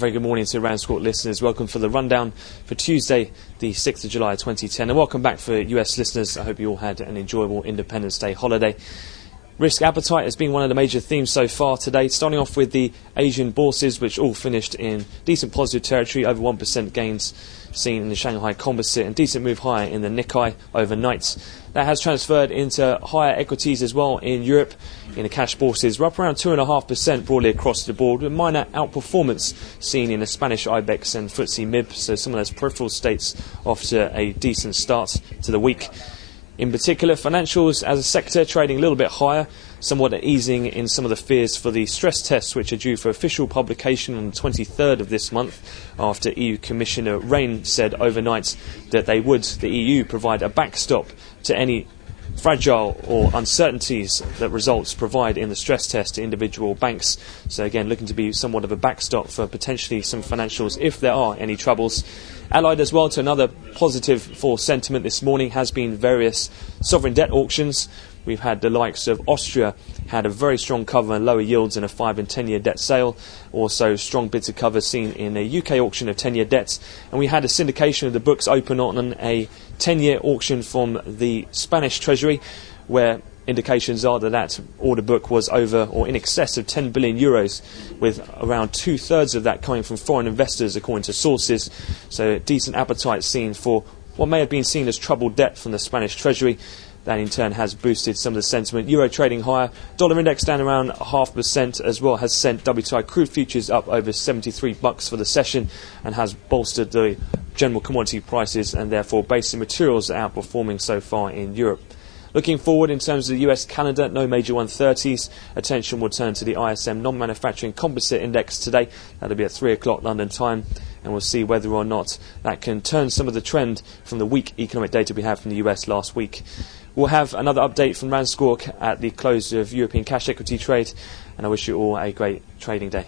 very good morning to RANsquawk listeners. Welcome for the rundown for Tuesday, the 6th of July 2010. And welcome back for US listeners. I hope you all had an enjoyable Independence Day holiday. Risk appetite has been one of the major themes so far today, starting off with the Asian bourses, which all finished in decent positive territory, over 1% gains seen in the Shanghai Composite and decent move higher in the Nikkei overnight. That has transferred into higher equities as well in Europe. In the cash bourses, we're up around 2.5% broadly across the board, with minor outperformance seen in the Spanish IBEX and FTSE MIB, so some of those peripheral states off to a decent start to the week. In particular, financials as a sector trading a little bit higher, somewhat easing in some of the fears for the stress tests which are due for official publication on the 23rd of this month, after EU Commissioner Rehn said overnight that the EU, provide a backstop to any fragile or uncertainties that results provide in the stress test to individual banks. So again, looking to be somewhat of a backstop for potentially some financials if there are any troubles. Allied as well to another positive for sentiment this morning has been various sovereign debt auctions. We've had the likes of Austria had a very strong cover and lower yields in a 5 and 10 year debt sale. Also strong bids of cover seen in a UK auction of 10 year debts. And we had a syndication of the books open on a 10 year auction from the Spanish Treasury, where indications are that that order book was over or in excess of 10 billion euros, with around 2/3 of that coming from foreign investors according to sources. So decent appetite seen for what may have been seen as troubled debt from the Spanish Treasury. That in turn has boosted some of the sentiment. Euro trading higher, dollar index down around 0.5% as well, has sent WTI crude futures up over $73 for the session and has bolstered the general commodity prices, and therefore basic materials are outperforming so far in Europe. Looking forward in terms of the US calendar, no major 130s. Attention will turn to the ISM non-manufacturing composite index today. That'll be at 3 o'clock London time, and we'll see whether or not that can turn some of the trend from the weak economic data we had from the US last week. We'll have another update from RANsquawk at the close of European cash equity trade, and I wish you all a great trading day.